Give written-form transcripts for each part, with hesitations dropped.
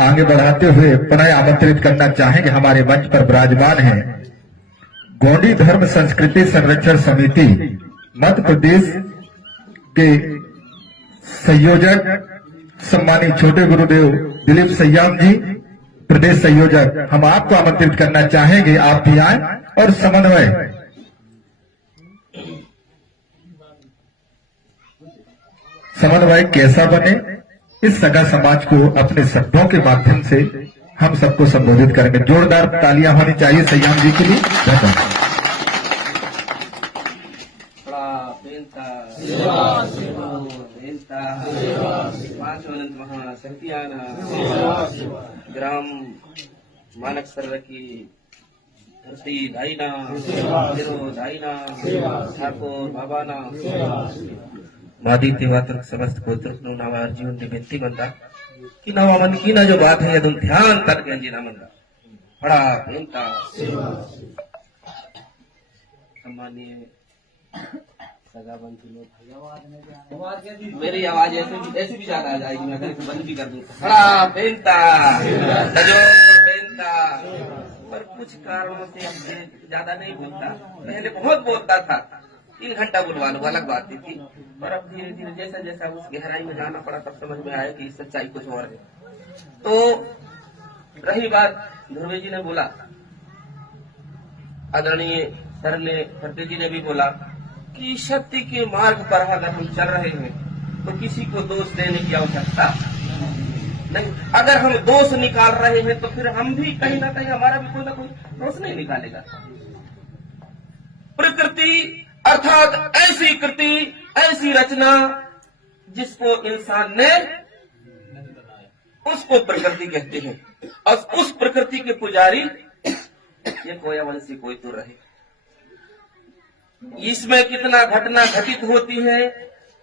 आगे बढ़ाते हुए पुनः आमंत्रित करना चाहेंगे। हमारे मंच पर विराजमान हैं गोंडी धर्म संस्कृति संरक्षण समिति मध्य प्रदेश के संयोजक सम्मानित छोटे गुरुदेव दिलीप सयाम जी, प्रदेश संयोजक। हम आपको आमंत्रित करना चाहेंगे, आप भी आए और समन्वय कैसा बने, इस सगा समाज को अपने शब्दों के माध्यम से हम सबको संबोधित करेंगे। जोरदार तालियां होनी चाहिए सयाम जी के लिए। धन्यवाद। ग्राम मानक सर्व की धरती धाइना धाइना ठाकुर बाबाना मादित्य वात्र समस्त गोत्र नावार जीवन की बेनती बनता कि नवा मन की ना जो बात है यदि ध्यान करके अंजीना मंदा बड़ा बेनता सम्मानीय सगा बंधु लोग, मेरी आवाज ऐसे भी ज्यादा आ जाएगी, मैं अगर बंद भी कर दूं। बड़ा बेनता बेनता, पर कुछ कारणों से अब ज्यादा नहीं बोलता। पहले बहुत बोलता था, 3 घंटा बुलवा लो, अलग बात थी। पर अब धीरे धीरे जैसा जैसा उस गहराई में जाना पड़ा तब समझ में आया कि सच्चाई कुछ और है। तो रही बात ध्रुवे जी ने बोला, आदरणीय सर ने फरते जी ने भी बोला कि सत्य के मार्ग पर अगर हम चल रहे हैं तो किसी को दोष देने की आवश्यकता नहीं। अगर हम दोष निकाल रहे हैं तो फिर हम भी कहीं ना कहीं हमारा भी कोई ना कोई दोष नहीं निकालेगा। प्रकृति अर्थात ऐसी कृति, ऐसी रचना जिसको इंसान ने, उसको प्रकृति कहते हैं। और उस प्रकृति के पुजारी ये कोयावंशी कोई तो रहे। इसमें कितना घटना घटित होती है,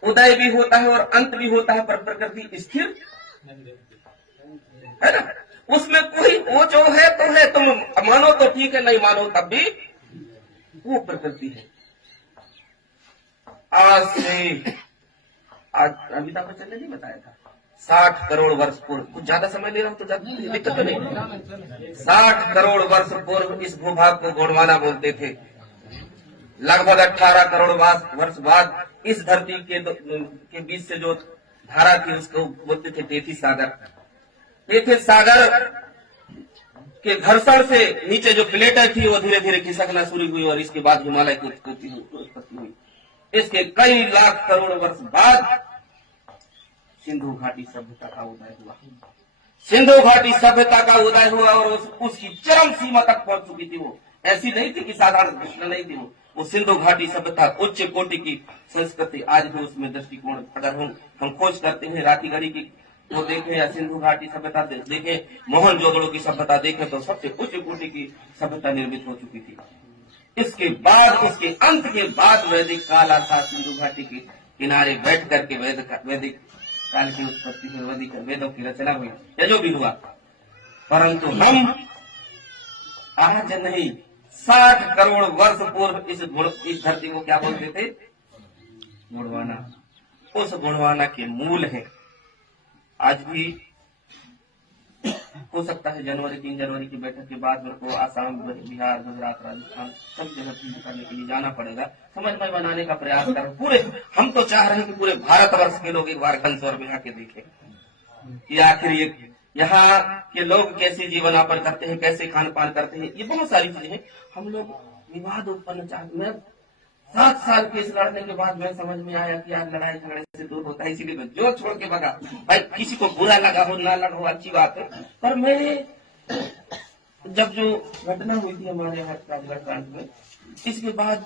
उदय भी होता है और अंत भी होता है, पर प्रकृति स्थिर है ना। उसमें कोई वो जो है तो है, तुम मानो तो ठीक है, नहीं मानो तब भी वो प्रकृति है। आज अमिताभ बच्चन ने नहीं बताया था 60 करोड़ वर्ष पूर्व, कुछ ज्यादा समय ले रहा हूं तो ज्यादा दिक्कत तो नहीं। 60 करोड़ वर्ष पूर्व इस भूभाग को गोंडवाना बोलते थे। लगभग 18 करोड़ वर्ष बाद इस धरती के बीच से जो धारा थी उसको बोलते थे तेथिस सागर। तेथिस सागर के घर्षण से नीचे जो प्लेटें थी वो धीरे धीरे खिसकना शुरू हुई और इसके बाद हिमालय की उत्पत्ति हुई। इसके कई लाख करोड़ वर्ष बाद सिंधु घाटी सभ्यता का उदय हुआ। सिंधु घाटी सभ्यता का उदय हुआ और उसकी चरम सीमा तक पहुंच चुकी थी। वो ऐसी नहीं थी कि साधारण कृष्ण नहीं थी। वो सिंधु घाटी सभ्यता उच्च कोटि की संस्कृति। आज भी उसमें दृष्टिकोण अगर हम खोज करते हैं, राती गढ़ी की वो देखें या सिंधु घाटी सभ्यता देखें, मोहनजोदड़ो की सभ्यता देखें तो सबसे उच्च कोटि की सभ्यता निर्मित हो चुकी थी। इसके बाद, उसके अंत के बाद वैदिक काल था। सिंधु घाटी के किनारे बैठ करके वैदिक काल की उत्पत्ति हुई, वैदिक वेदों की रचना हुई, या जो भी हुआ। परंतु हम आज नहीं, 60 करोड़ वर्ष पूर्व इस धरती को क्या बोलते थे? गोंडवाना। उस गोंडवाना के मूल है। आज भी हो सकता है 3 जनवरी की बैठक के बाद मेरे को आसाम, बिहार, गुजरात, राजस्थान सब जगह चीज करने के लिए जाना पड़ेगा। समन्वय बनाने का प्रयास करें। पूरे हम तो चाह रहे हैं कि पूरे भारतवर्ष के लोग एक बार कंसौर में आके देखें कि आखिर यहाँ के लोग कैसे जीवन यापन करते हैं, कैसे खान पान करते हैं। ये बहुत सारी चीजें हैं। हम लोग विवाद उत्पन्न चाहते हैं। 7 साल केस लड़ने के बाद मैं समझ में आया कि यार लड़ाई झगड़े से दूर होता है, इसीलिए मैं जो छोड़ के भगा। भाई किसी को बुरा लगा हो ना लगा हो अच्छी बात है, पर मैं जब जो घटना हुई थी हमारे यहाँ राजगढ़ प्रांत में, इसके बाद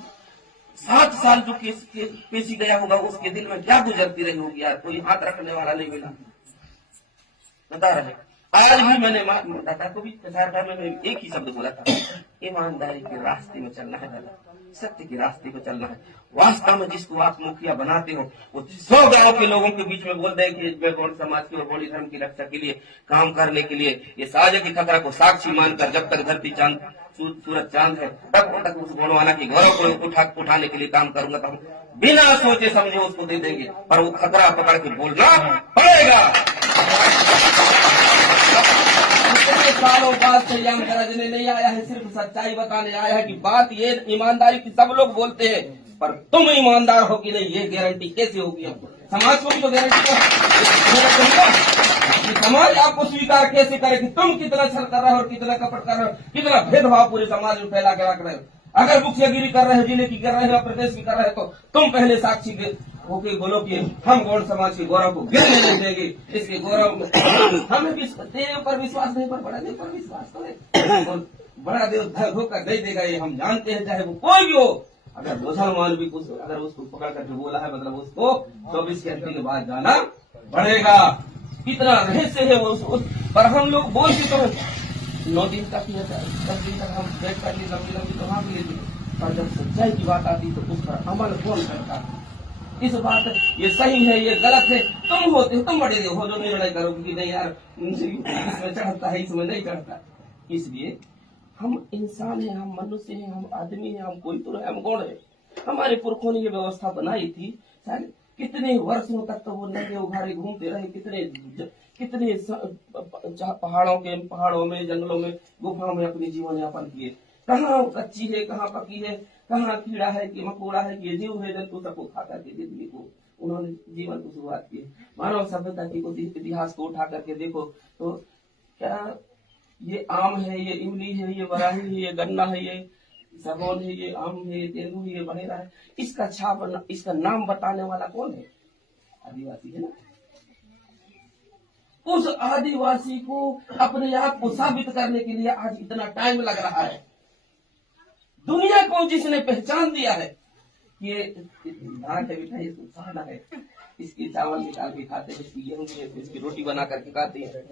7 साल जो केस पेशी गया होगा उसके दिल में क्या गुजरती रही होगी यार। कोई हाथ रखने वाला नहीं मिला, बता रहे। आज भी मैंने दादा को भी में एक ही शब्द बोला था, ईमानदारी के रास्ते में चलना है दादा, सत्य के रास्ते पे चलना है। वास्तव में जिसको आप मुखिया बनाते हो वो 100 गांव के लोगों के बीच में बोल रहे कि मैं गौड़ समाज की और गौड़ी धर्म की रक्षा के लिए काम करने के लिए ये साझे की खतरा को साक्षी मानकर जब तक धरती चांद सूरज चांद है तब तक उस गोंडवाना की गौरव को उठाने के लिए काम करूंगा। तो हम बिना सोचे समझे उसको दे देंगे, पर वो खतरा पकड़ के बोलना पड़ेगा। आज सयाम गरजने नहीं आया है, सिर्फ सच्चाई बताने आया है कि बात ये ईमानदारी की सब लोग बोलते हैं, पर तुम ईमानदार हो कि नहीं ये गारंटी कैसे होगी हमको? समाज को भी तो गारंटी समाज आपको स्वीकार कैसे करे कि तुम कितना छल कर रहे हो और कितना कपट कर रहे हो, कितना भेदभाव पूरे समाज में फैला के रख रहे हो। अगर मुखियागिरी कर रहे हो, जिले की कर रहे हो, प्रदेश की कर रहे हो, तो तुम पहले साक्षी होके बोलो कि हम गौड़ समाज के गौरव को गिरने नहीं देंगे। इसके गौरव हमें देव पर विश्वास नहीं, पर बड़ा देव पर विश्वास करें। बड़ा देव धोखा नहीं देगा, ये हम जानते हैं, चाहे वो कोई भी हो। अगर मुसलमान भी कुछ अगर उसको पकड़ करके बोला है, मतलब उसको 24 घंटे के बाद जाना पड़ेगा। कितना रहस्य है वो पर हम लोग बोलते तो 9 दिन तक या 10 दिन तक हम बैठ कर लंबी लंबी तो वहां भी लेते, पर जब सच्चाई की बात आती तो उस पर अमल कौन करता? इस बात ये सही है, ये गलत है, तुम होते हो, तुम बड़े हो जो निर्णय करोगे कि नहीं यार इसमें चढ़ता है, इसमें नहीं चढ़ता। इसलिए हम इंसान हैं, हम मनुष्य हैं, हम आदमी हैं, हम कोई तो नहीं, हम गौड़ है। हमारे पुरखों ने ये व्यवस्था बनाई थी, शायद कितने वर्षों तक तो वो नंगे उघाड़े घूमते रहे, कितने पहाड़ों में, जंगलों में, गुफाओं में अपने जीवन यापन किए। कहाँ कच्ची है, कहाँ पकी है, कहाँ कीड़ा है कि मकोड़ा है कि जीव है, जंतु सबको खा करके जिंदगी को उन्होंने जीवन की शुरुआत की। मानव सभ्यता की इतिहास को उठा करके देखो तो क्या ये आम है, ये इमली है, ये बराही है, ये गन्ना है, ये सगौन है, ये आम है, ये तेंदू है, ये बनेरा है, इसका नाम बताने वाला कौन है? आदिवासी है ना। उस आदिवासी को अपने आप को साबित करने के लिए आज इतना टाइम लग रहा है। दुनिया को जिसने पहचान दिया है ये धान है, मिठाई इसको खाना है, इसकी चावल निकाल के खाते हैं, इसकी गेहूं इसकी रोटी बना करके खाते हैं।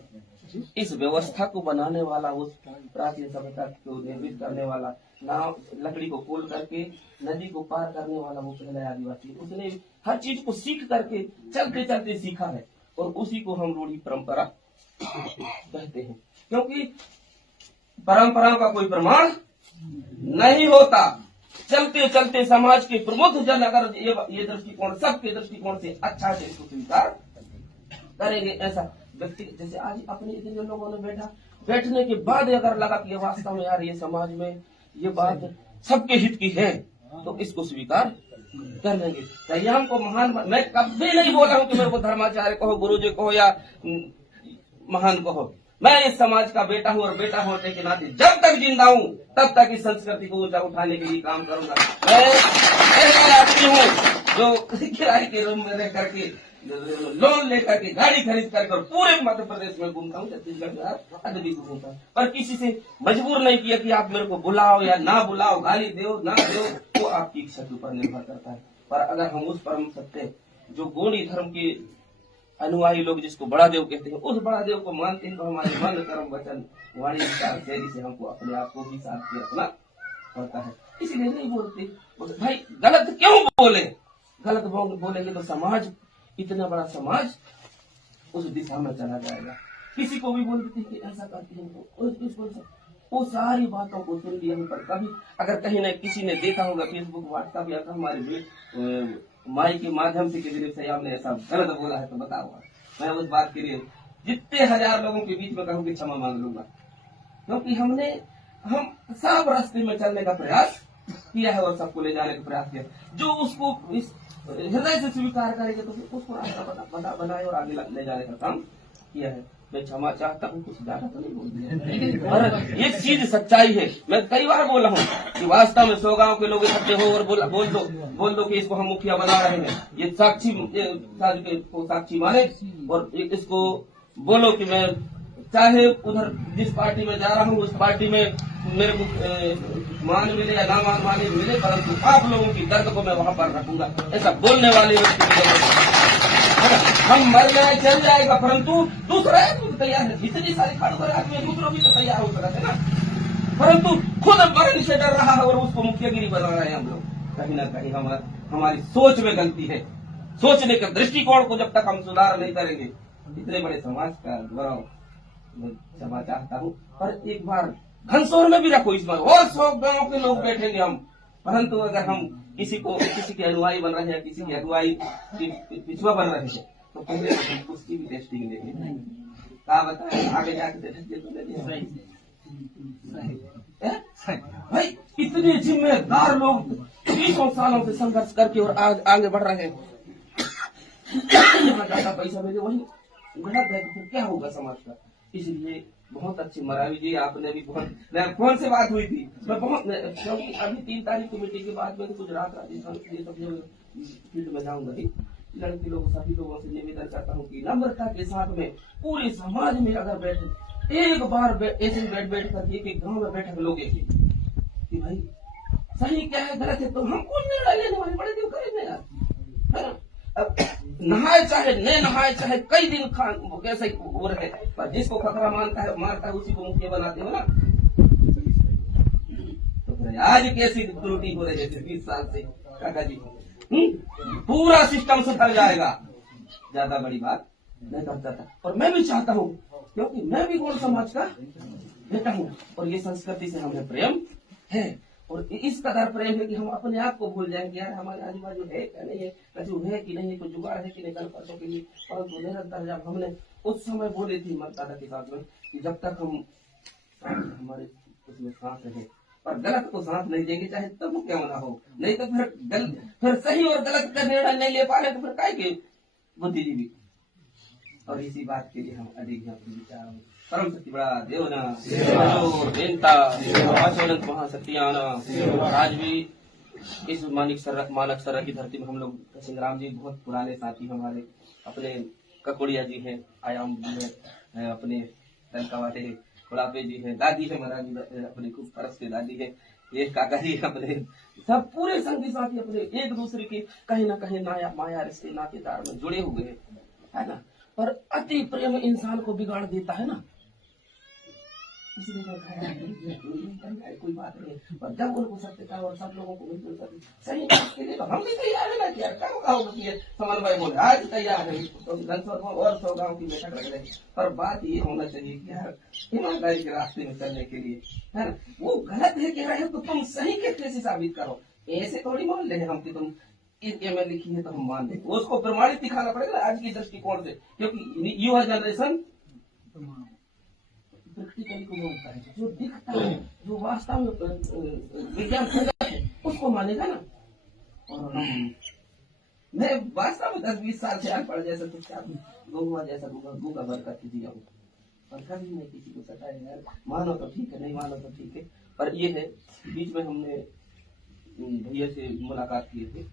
इस व्यवस्था को बनाने वाला, उस प्राचीन सभ्यता को निर्मित करने वाला, नाव लकड़ी को खोल करके नदी को पार करने वाला वो पहला आदिवासी। उसने हर चीज को सीख करके चलते चलते सीखा है, और उसी को हम रूढ़ी परंपरा कहते हैं। क्योंकि परंपराओं का कोई प्रमाण नहीं होता। चलते चलते समाज के प्रमुख जन अगर ये दृष्टिकोण, सबके दृष्टिकोण से अच्छा से इसको स्वीकार करेंगे, ऐसा व्यक्ति जैसे आज अपने इतने लोगों ने बैठने के बाद अगर लगा कि ये वास्तव में यार ये समाज में ये बात सबके हित की है, तो इसको स्वीकार कर लेंगे। सयाम को महान, मैं कभी नहीं बोला हूं कि मेरे को धर्माचार्य कहो, गुरुजी कहो या महान कहो। मैं इस समाज का बेटा हूं, और बेटा होने के नाते जब तक जिंदा हूं तब तक इस संस्कृति को ऊंचा उठाने के लिए काम करूंगा। मैं ऐसा आदमी हूं जो किराए के रूम में रह करके, लोन लेकर के, गाड़ी खरीद कर पूरे मध्य प्रदेश में घूमता हूँ, छत्तीसगढ़ बिहार आदि भी घूमता हूँ, पर किसी से मजबूर नहीं किया कि आप मेरे को बुलाओ या ना बुलाओ, गाली दो ना दो, वो आपकी इच्छा के ऊपर निर्भर करता है। पर अगर हम उस परम सत्य जो गौड़ी धर्म के अनुयायी लोग जिसको बड़ा देव कहते हैं, उस बड़ा देव को मानते हैं, तो हमारे मन, कर्म, वचन, वाणी, विचार, शैली से हमको अपने आप को भी साथ में रखना पड़ता है। इसलिए नहीं बोलते भाई, गलत क्यों बोले? गलत बोलेंगे तो समाज, इतना बड़ा समाज उस दिशा में चला जाएगा। किसी को भी बोल देते हैं कि ऐसा करते हैं, वो सारी बातों को सुन लिया, पर कभी अगर कहीं न किसी ने देखा होगा फेसबुक, व्हाट्सएप या हमारे माई के माध्यम से कि सयाम ने ऐसा गलत बोला है, तो बताओ, मैं उस बात के लिए जितने हजार लोगों के बीच में कहूँगी क्षमा मांग लूंगा। क्योंकि हम सब रास्ते में चलने का प्रयास किया है और सबको ले जाने का प्रयास किया। जो उसको इस हृदय से स्वीकार करेंगे तो उसको रास्ता बनाए और आगे ले जाने का काम किया है। मैं क्षमा चाहता हूँ, कुछ ज्यादा तो नहीं बोल दिया, और एक चीज सच्चाई है। मैं कई बार बोला हूँ कि वास्तव में 100 गांव के लोग इकट्ठे हो और बोल दो कि इसको हम मुखिया बना रहे हैं, ये साक्षी माने, और इसको बोलो कि मैं चाहे उधर जिस पार्टी में जा रहा हूँ उस पार्टी में मेरे को मान मिले या ना मान मिले, परंतु आप लोगों की दर्द को मैं वहां पर रखूंगा, ऐसा बोलने वाले हम मर जाए चल जाएगा, परंतु दूसरा तैयार है। इतनी सारी खाड़ू आदमी दूसरों भी तो तैयार हो सकते ना, परंतु खुद मरण से डर रहा है और उसको मुखियागिरी बना रहे हैं हम लोग। कहीं ना कहीं हमारी सोच में गलती है। सोचने के दृष्टिकोण को जब तक हम सुधार नहीं करेंगे, इतने बड़े समाज का गौरव मैं क्षमा चाहता हूँ। पर एक बार घनसोर में भी रखो इस बार, और 100 गांव के लोग बैठेंगे हम, परंतु अगर हम किसी के अनुयायी बन रहे हैं, किसी के अनुयायी पिछुआ बन रहे हैं, तो पहले उसकी भी टेस्टिंग लेंगे। क्या बताए आगे जाके भाई इतने जिम्मेदार लोग 20 सालों से संघर्ष करके और आगे बढ़ रहे हैं, यहाँ ज्यादा पैसा मिले वही गलत है, तो फिर क्या होगा समाज का। इसलिए बहुत अच्छी मरावी जी, आपने भी बहुत, मैं फोन से बात हुई थी, मैं बहुत, क्योंकि अभी 3 तारीख को मीटिंग के बाद में गुजरात राजस्थान ये सब फील्ड में जाऊंगा ही। लड़के लोग सभी लोगों से निवेदन करता हूँ कि नम्रता के साथ में पूरे समाज में अगर बैठे एक बार ऐसे बैठ कर एक गाँव में बैठक लोग कि भाई सही क्या है गलत है, तो हम कौन निर्णय लेने वाले, बड़े दिन करेंगे यार, है ना। अब नहाए चाहे न नहाए चाहे कई दिन कैसे हो रहे, पर जिसको खतरा मारता है उसी को मुख्य बनाते हो ना। तो फिर आज कैसी त्रुटि हो रही है 20 साल से काका जी, पूरा सिस्टम सुधर जाएगा, ज्यादा बड़ी बात नहीं करता था। और मैं भी चाहता हूँ, क्योंकि मैं भी गौड़ समाज का बेटा हूँ और ये संस्कृति से हमें प्रेम है, और इस कदर प्रेम है कि हम अपने आप को भूल जाएंगे यार हमारे आजू बाजू है क्या नहीं है, कचू है कि नहीं, कोई जुगाड़ है कि नहीं कल परसों के लिए। परंतु निरंतर जब हमने उस समय बोली थी मतदाता के साथ में कि जब तक हम हमारे उसमें सांस है और गलत को सांस नहीं देंगे चाहे तब वो क्यों ना हो, नहीं तो फिर सही और गलत का निर्णय नहीं ले पा रहे तो फिर काय के बुद्धिजीवी। और इसी बात के लिए हम अधिक विचार परम शक्ति बड़ा देवना बेनता महाशक्तियाना। आज भी इस मानक सर की धरती में हम लोग संग्राम जी बहुत पुराने साथी हमारे, अपने ककोड़िया जी हैं, आयाम जी हैं, अपने तनका वाले खुड़ापे जी हैं, दादी है महाराज अपनी खूब परस के दादी है, ये काका जी अपने सब पूरे संगी साथी अपने एक दूसरे के कहीं ना कहीं माया रिश्ते नातेदार में जुड़े हुए हैं, है ना। पर अति प्रेम इंसान को बिगाड़ देता है ना, इसलिए कोई बात नहीं। पर जब उनको सत्यता और सब लोगों को बिल्कुल सही बात के लिए तो हम भी तैयार है ना कि यार कब कहोगे समन्वय बोले आज तैयार है, तो और 100 गाँव की बैठक लग रही। पर बात ये होना चाहिए कि यार ईमानदारी के रास्ते में चलने के लिए, है ना, वो गलत है कह रहे हो तो तुम सही कैसे साबित करो, ऐसे थोड़ी मान ले हम कि तुम में लिखी है तो हम मान लें, उसको प्रमाणित दिखाना पड़ेगा आज की दृष्टिकोण से, क्योंकि युवा जनरेशन प्रैक्टिकली को बोलता है, जो दिखता है जो वास्तव में विज्ञान है उसको मानेगा ना। और मैं वास्तव में 10-20 साल से अनपढ़ जैसा गुआ जैसा गुगा भर करके दिया हूँ, पर कभी नहीं किसी को सताया यार, मानो तो ठीक है नहीं मानो तो ठीक है। पर ये है बीच में हमने भैया से मुलाकात किए थे,